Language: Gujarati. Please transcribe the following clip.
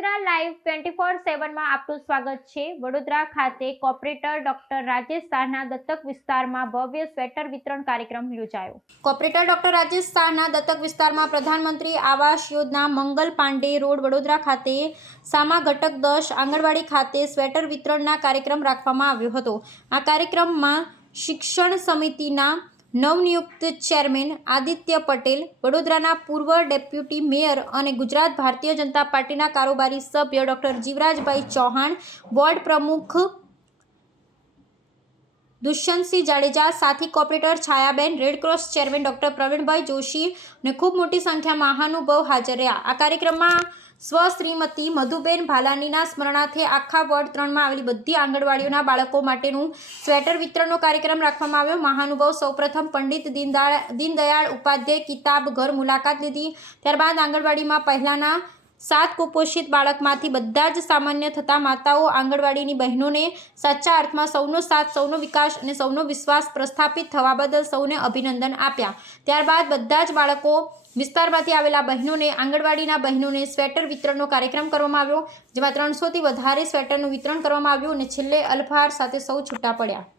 લાઈવ ટ્વેન્ટી ફોર સેવનમાં આપનું સ્વાગત છે. વડોદરા ખાતે કોર્પોરેટર ડોક્ટર રાજેશ શાહના દત્તક વિસ્તારમાં ભવ્ય સ્વેટર વિતરણ કાર્યક્રમ યોજાયો. કોર્પોરેટર ડોક્ટર રાજેશ શાહના દત્તક વિસ્તારમાં પ્રધાનમંત્રી આવાસ યોજના મંગલ પાંડે રોડ વડોદરા ખાતે સામા ઘટક દસ આંગણવાડી ખાતે સ્વેટર વિતરણના કાર્યક્રમ રાખવામાં આવ્યો હતો. આ કાર્યક્રમમાં શિક્ષણ સમિતિના નવનિયુક્ત ચેરમેન આદિત્ય પટેલ વડોદરાના પૂર્વ ડેપ્યુટી મેયર અને ગુજરાત ભારતીય જનતા પાર્ટીના કારોબારી સભ્ય ડૉક્ટર જીવરાજભાઈ ચૌહાણ, વોર્ડ પ્રમુખ દુષ્યંતસિંહ જાડેજા સાથી corporator Chhayaben red cross chairman doctor Pravinbhai Joshi અને ખૂબ મોટી સંખ્યામાં મહાનુભવ હાજર રહ્યા. આ કાર્યક્રમમાં સ્વ શ્રીમતી મધુબેન ભાલાનીના સ્મરણાર્થે આખા વોર્ડ ત્રણમાં આવેલી બધી આંગણવાડીઓના બાળકો માટેનું સ્વેટર વિતરણનો કાર્યક્રમ રાખવામાં આવ્યો. મહાનુભવ સૌપ્રથમ પંડિત દીનદયાળ દીનદયાળ ઉપાધ્યાય કિતાબ ઘર મુલાકાત લીધી. ત્યારબાદ આંગણવાડીમાં પહેલાંના સાત કુપોષિત બાળકમાંથી બધા જ સામાન્ય થતા માતાઓ, આંગણવાડીની બહેનોને સાચા અર્થમાં સૌનો સાથ, સૌનો વિકાસ અને સૌનો વિશ્વાસ પ્રસ્થાપિત થવા બદલ સૌને અભિનંદન આપ્યા. ત્યારબાદ બધા જ બાળકો વિસ્તારમાંથી આવેલા બહેનોને, આંગણવાડીના બહેનોને સ્વેટર વિતરણનો કાર્યક્રમ કરવામાં આવ્યો, જેમાં ત્રણસોથી વધારે સ્વેટરનું વિતરણ કરવામાં આવ્યું અને છેલ્લે અલ્ફાર સાથે સૌ છૂટા પડ્યા.